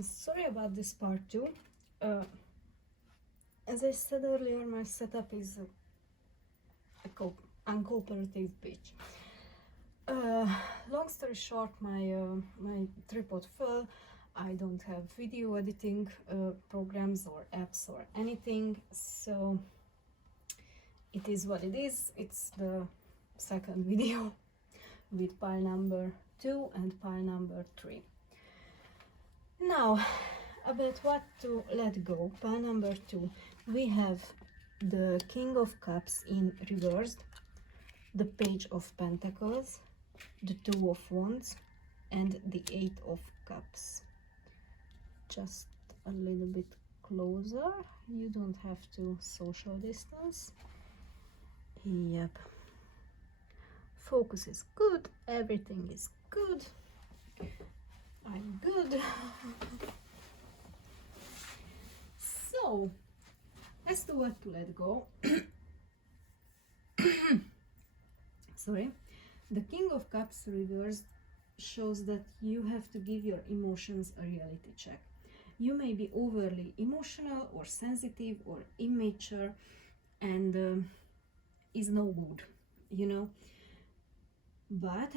Sorry about this part too. Uh, as I said earlier, my setup is uncooperative bitch. Long story short, my tripod fell. I don't have video editing programs or apps or anything, so it is what it is. It's the second video with pile number 2 and pile number 3. Now, about what to let go. Pile number 2, we have the King of Cups in reversed, the Page of Pentacles, the Two of Wands, and the Eight of Cups. Just a little bit closer. You don't have to social distance. Yep. Focus is good. Everything is good. I'm good. So, as to what to let go. Sorry. The King of Cups reversed shows that you have to give your emotions a reality check. You may be overly emotional or sensitive or immature, and is no good, you know. But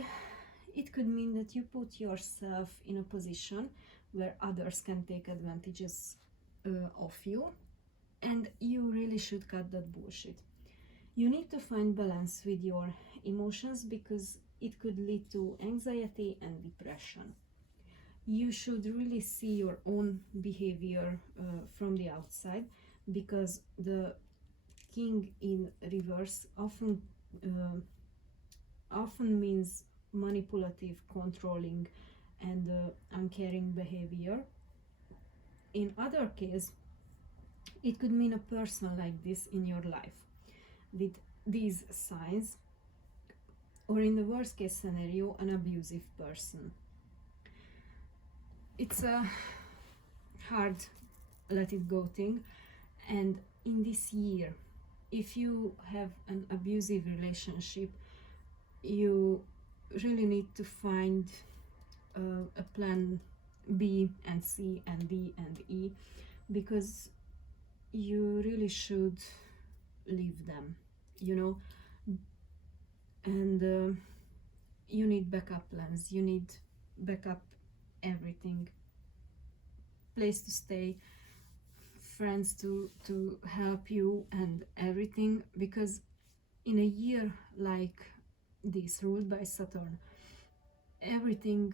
it could mean that you put yourself in a position where others can take advantages of you, and you really should cut that bullshit. You need to find balance with your emotions because it could lead to anxiety and depression. You should really see your own behavior from the outside, because the King in reverse often means manipulative, controlling, and uncaring behavior. In other case, it could mean a person like this in your life with these signs, or in the worst case scenario, an abusive person. It's a hard let it go thing, and in this year, if you have an abusive relationship, you really need to find a plan B and C and D and E, because you really should leave them, you know. And you need backup plans, you need backup everything, place to stay, friends to help you and everything, because in a year like this, ruled by Saturn, everything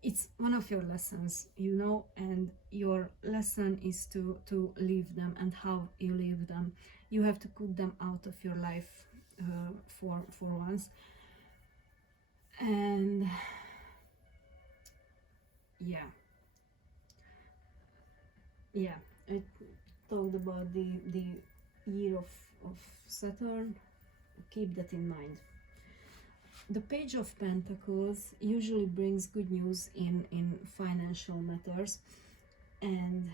it's one of your lessons, you know, and your lesson is to leave them, and how you leave them. You have to put them out of your life for once. And yeah, I talked about the year of Saturn. Keep that in mind. The Page of Pentacles usually brings good news in financial matters, and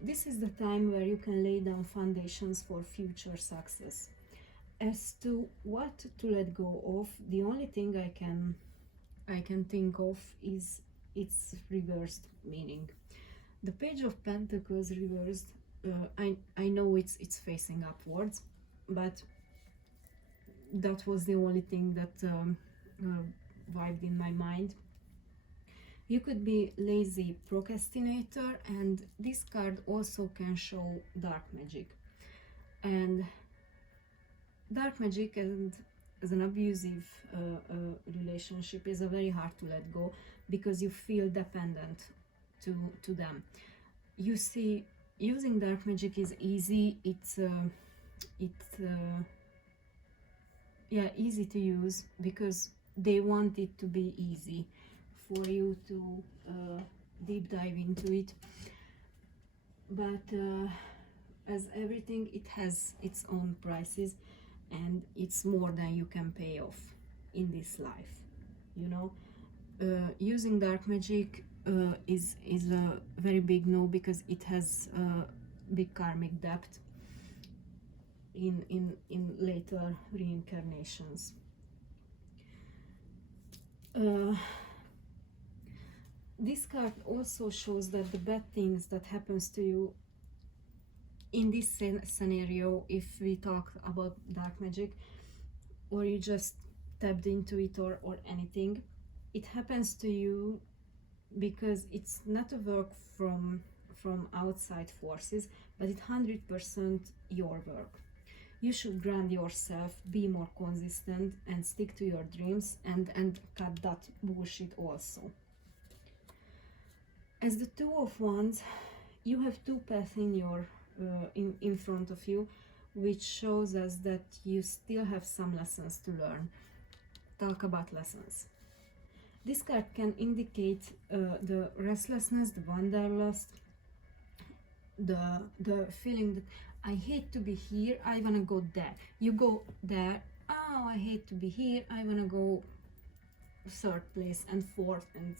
this is the time where you can lay down foundations for future success. As to what to let go of, the only thing I can think of is its reversed meaning. The Page of Pentacles reversed, I know it's facing upwards, but that was the only thing that vibed in my mind. You could be lazy procrastinator, and this card also can show dark magic. And dark magic and as an abusive relationship is a very hard to let go, because you feel dependent to them. You see, using dark magic is easy. It's easy to use because they want it to be easy for you to deep dive into it. But as everything, it has its own prices, and it's more than you can pay off in this life, you know. Using dark magic is a very big no, because it has big karmic debt in later reincarnations. Uh, this card also shows that the bad things that happens to you in this scenario, if we talk about dark magic, or you just tapped into it, or anything, it happens to you because it's not a work from outside forces, but it's 100% your work. You should ground yourself, be more consistent, and stick to your dreams, and cut that bullshit also. As the Two of Wands, you have two paths in your in front of you, which shows us that you still have some lessons to learn. Talk about lessons. This card can indicate the restlessness, the wanderlust, the feeling that I hate to be here, I wanna go there. You go there, oh, I hate to be here, I wanna go third place and fourth and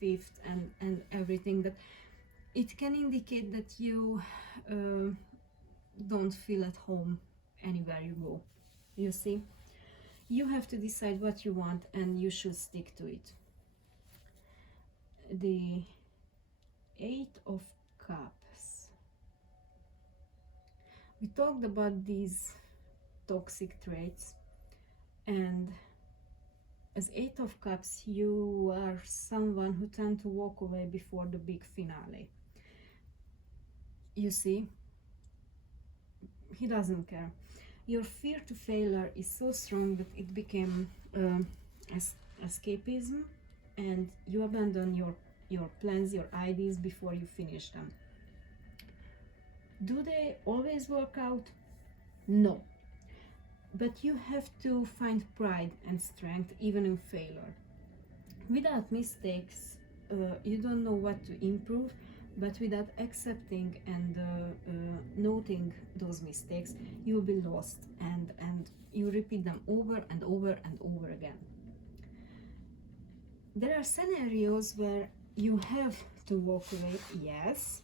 fifth and everything. That it can indicate that you don't feel at home anywhere you go. You see, you have to decide what you want and you should stick to it. The Eight of Cups. We talked about these toxic traits, and as Eight of Cups, you are someone who tend to walk away before the big finale. You see, he doesn't care. Your fear to failure is so strong that it became escapism, and you abandon your plans, your ideas before you finish them. Do they always work out? No. But you have to find pride and strength even in failure. Without mistakes, you don't know what to improve, but without accepting and noting those mistakes, you will be lost, and you repeat them over and over and over again. There are scenarios where you have to walk away. Yes,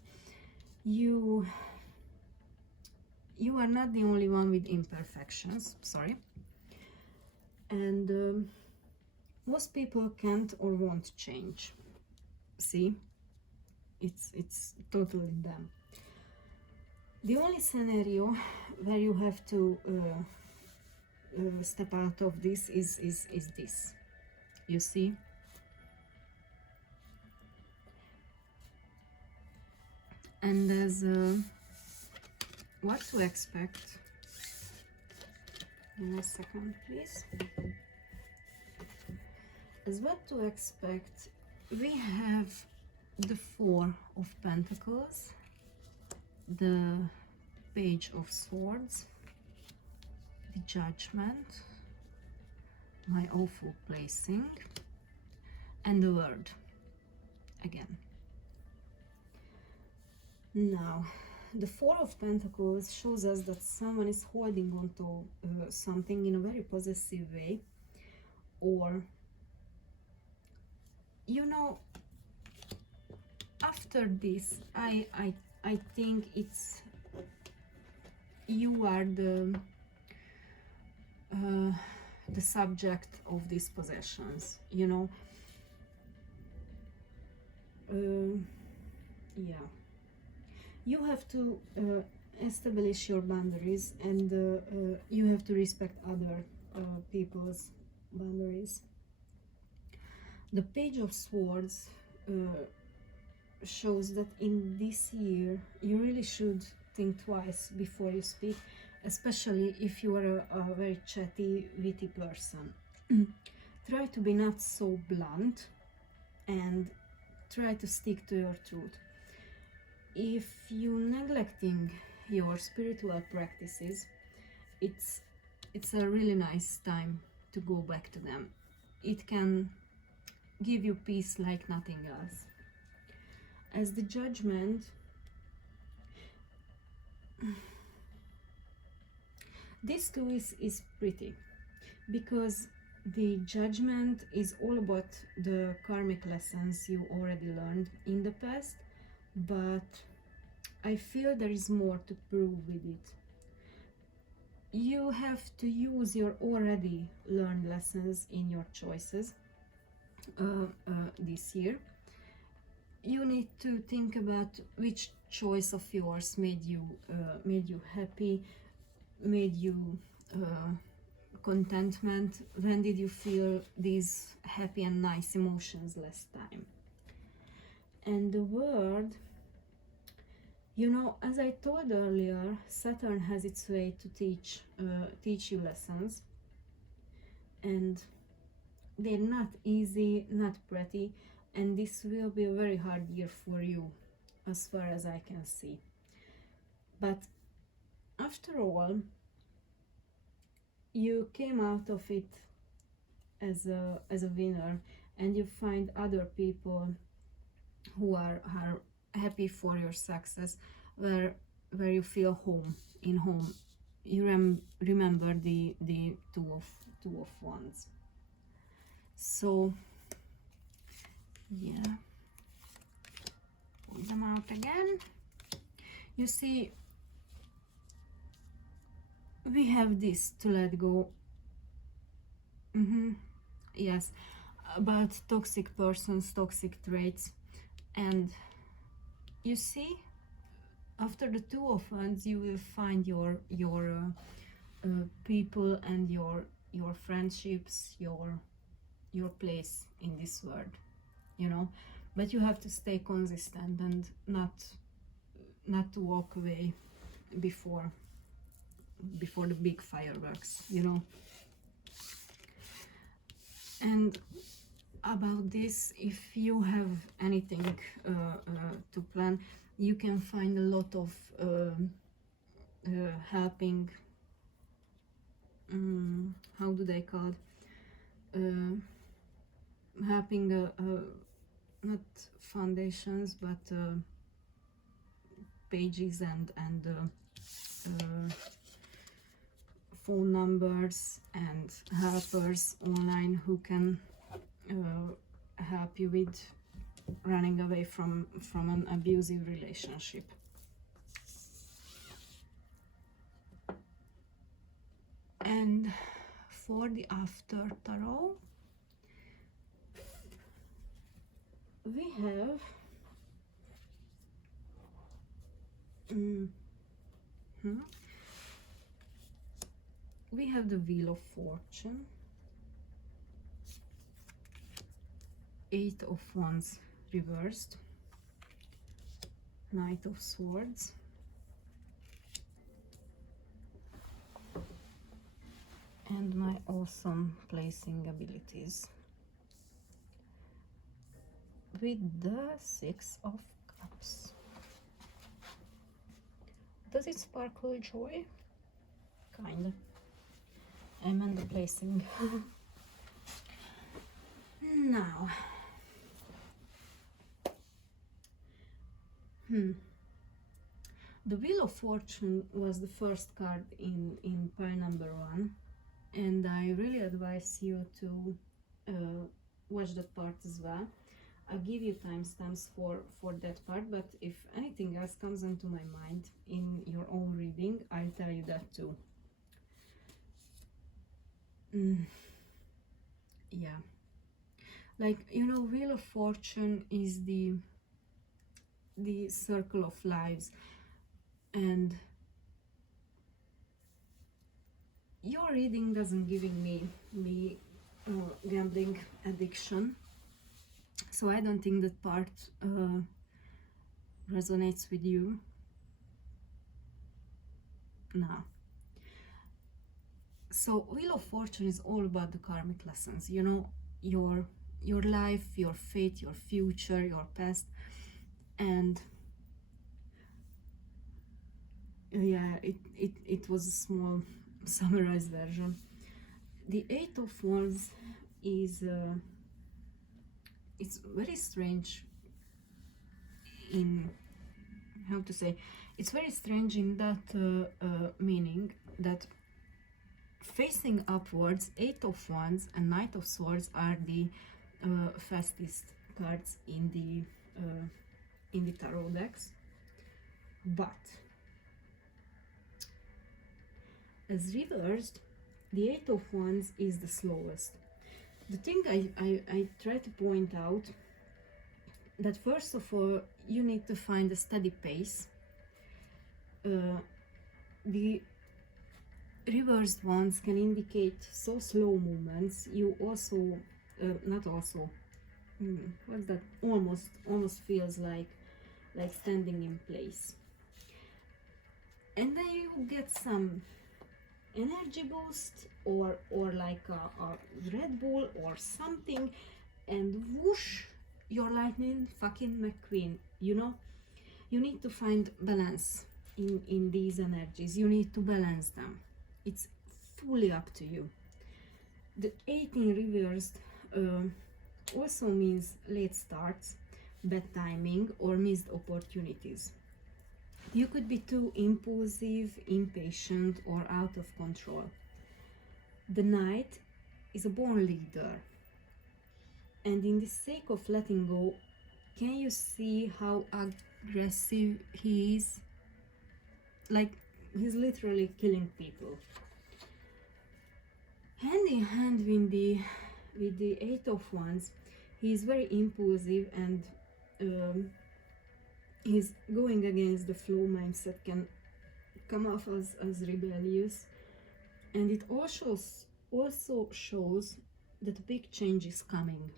you are not the only one with imperfections, sorry, and most people can't or won't change. See, it's totally them. The only scenario where you have to step out of this is this. You see, and as what to expect. Give me a second, please. As what to expect, we have the Four of Pentacles, the Page of Swords, the Judgment, my awful placing, and the World again. Now, the Four of Pentacles shows us that someone is holding on to something in a very possessive way, or, you know, after this, I think it's you are the subject of these possessions, you know. Yeah, you have to establish your boundaries, and you have to respect other people's boundaries. The Page of Swords shows that in this year you really should think twice before you speak, especially if you are a very chatty, witty person. Try to be not so blunt, and try to stick to your truth. If you're neglecting your spiritual practices, it's a really nice time to go back to them. It can give you peace like nothing else. As the Judgment, this too is pretty, because the Judgment is all about the karmic lessons you already learned in the past, but I feel there is more to prove with it. You have to use your already learned lessons in your choices, this year. You need to think about which choice of yours made you happy, made you contentment. When did you feel these happy and nice emotions last time? And the word, you know, as I told earlier, Saturn has its way to teach you lessons, and they're not easy, not pretty, and this will be a very hard year for you, as far as I can see. But after all, you came out of it as a winner, and you find other people who are happy for your success, where you feel in home. You remember the two of wands. So yeah, pull them out again. You see, we have this to let go. Yes, about toxic persons, toxic traits. And you see, after the two of wands, you will find your people and your friendships, your place in this world, you know. But you have to stay consistent and not to walk away before the big fireworks, you know. And about this, if you have anything to plan, you can find a lot of helping, how do they call it, helping not foundations, but pages and phone numbers and helpers online who can help you with running away from an abusive relationship. And for the after tarot, we have we have the Wheel of Fortune, Eight of Wands reversed, Knight of Swords, and my awesome placing abilities with the Six of Cups. Does it sparkle joy? Kinda. I'm on the placing. Now, the Wheel of Fortune was the first card in pile number 1, and I really advise you to watch that part as well. I'll give you timestamps for that part, but if anything else comes into my mind in your own reading, I'll tell you that too. Yeah, like, you know, Wheel of Fortune is the circle of lives, and your reading doesn't giving me gambling addiction, so I don't think that part resonates with you. No. So Wheel of Fortune is all about the karmic lessons, you know, your life, your fate, your future, your past. And yeah, it was a small summarized version. The Eight of Wands is it's very strange in, how to say, it's very strange in that meaning that facing upwards, Eight of Wands and Knight of Swords are the fastest cards in the tarot decks, but as reversed, the Eight of Wands is the slowest. The thing I try to point out that first of all you need to find a steady pace. The reversed ones can indicate so slow movements. You also not also what's that, almost feels like standing in place, and then you get some energy boost or like a Red Bull or something, and whoosh, you're Lightning fucking McQueen. You know, you need to find balance in these energies. You need to balance them. It's fully up to you. The 18 reversed also means late starts, bad timing, or missed opportunities. You could be too impulsive, impatient, or out of control. The Knight is a born leader, and in the sake of letting go, can you see how aggressive he is? Like, he's literally killing people. Hand in hand with the Eight of Wands, he is very impulsive, and he's going against the flow. Mindset can come off as rebellious, and it also shows that a big change is coming.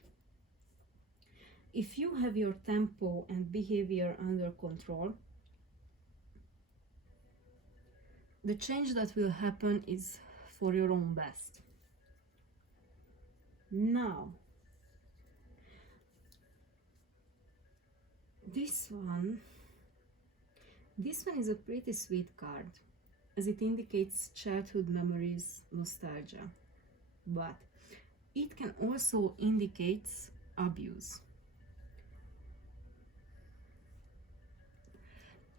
If you have your tempo and behavior under control, the change that will happen is for your own best. Now, this one is a pretty sweet card, as it indicates childhood memories, nostalgia, but it can also indicate abuse.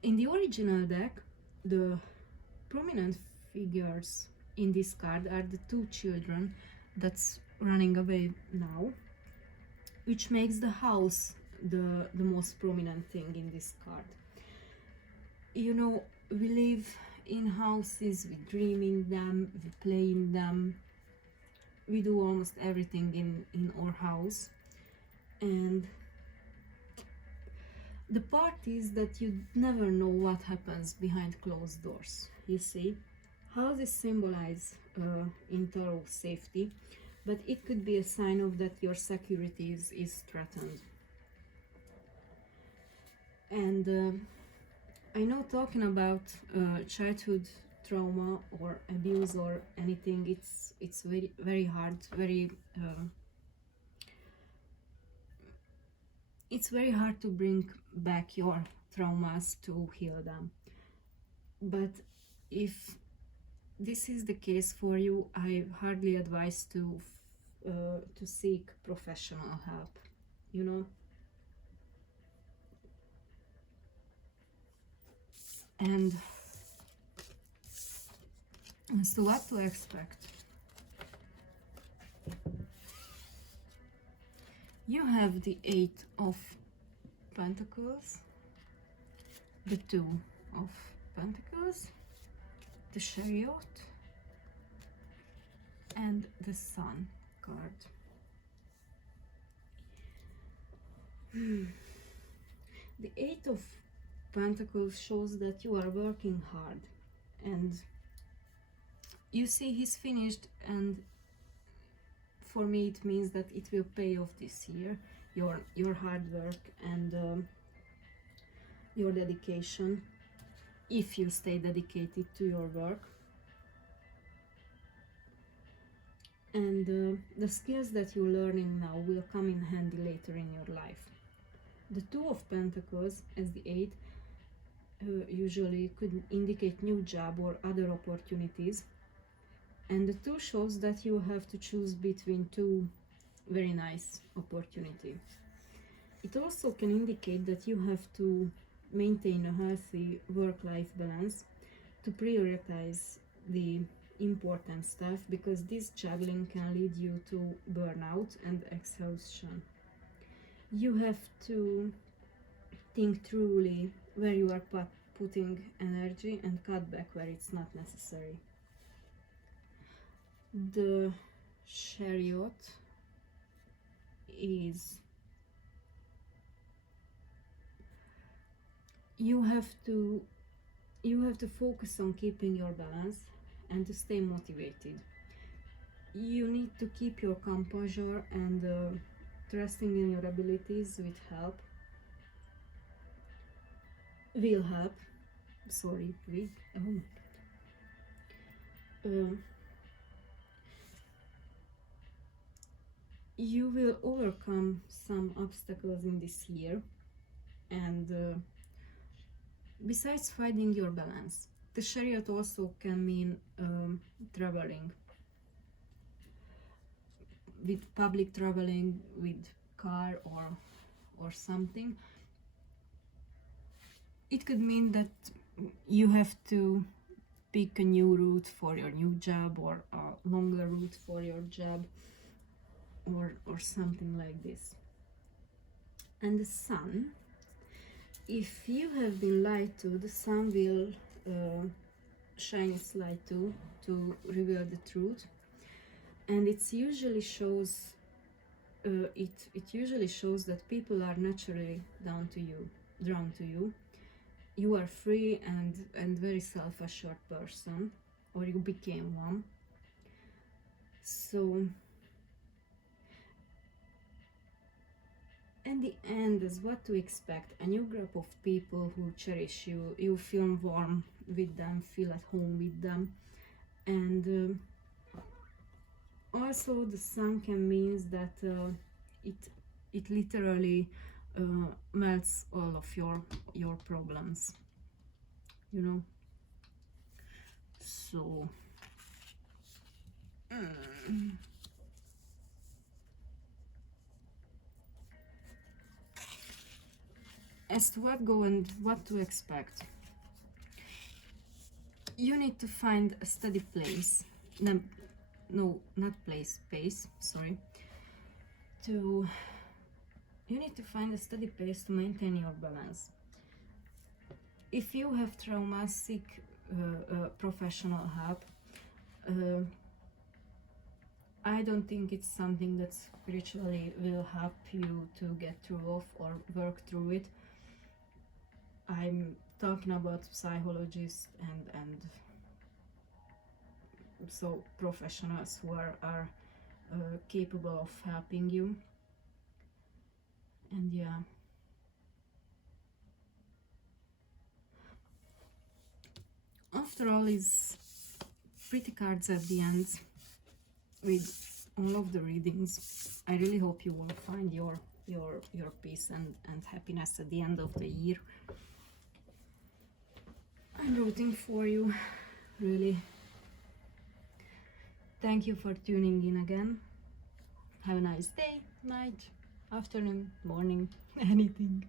In the original deck, the prominent figures in this card are the two children that's running away now, which makes the house the most prominent thing in this card. You know, we live in houses, we dream in them, we play in them, we do almost everything in our house, and the part is that you never know what happens behind closed doors. You see, houses symbolize in tarot safety, but it could be a sign of that your security is threatened. And I know talking about childhood trauma or abuse or anything, it's very hard, it's very hard to bring back your traumas to heal them. But if this is the case for you, I hardly advise to seek professional help, you know. And as to what to expect, you have the Eight of Pentacles, the Two of Pentacles, the Chariot, and the Sun card. The Eight of Pentacles shows that you are working hard, and you see he's finished, and for me it means that it will pay off this year, your hard work and your dedication, if you stay dedicated to your work. And the skills that you're learning now will come in handy later in your life. The Two of Pentacles as the Eight usually could indicate new job or other opportunities, and the Two shows that you have to choose between two very nice opportunities. It also can indicate that you have to maintain a healthy work-life balance, to prioritize the important stuff, because this juggling can lead you to burnout and exhaustion. You have to think truly where you are putting energy and cut back where it's not necessary. The Chariot is you have to focus on keeping your balance and to stay motivated. You need to keep your composure and trusting in your abilities will help. Sorry, with you will overcome some obstacles in this year, and besides finding your balance, the chariot also can mean traveling, with public traveling, with car or something. It could mean that you have to pick a new route for your new job, or a longer route for your job, or something like this. And the sun, if you have been lied to, the sun will shine its light to reveal the truth, and it usually shows that people are naturally drawn to you. You are free and very self-assured person, or you became one. So in the end, is what to expect: a new group of people who cherish you. You feel warm with them, feel at home with them, and also the sun can mean that it literally melts all of your problems, you know. So as to what go and what to expect, you need to find a steady place. No, not place, space, sorry. You need to find a steady pace to maintain your balance. If you have trauma, seek professional help. I don't think it's something that spiritually will help you to get through or work through it. I'm talking about psychologists and so professionals who are capable of helping you. And yeah, after all, is pretty cards at the end with all of the readings. I really hope you will find your peace and happiness at the end of the year. I'm rooting for you, really. Thank you for tuning in again. Have a nice day, night, afternoon, morning, anything.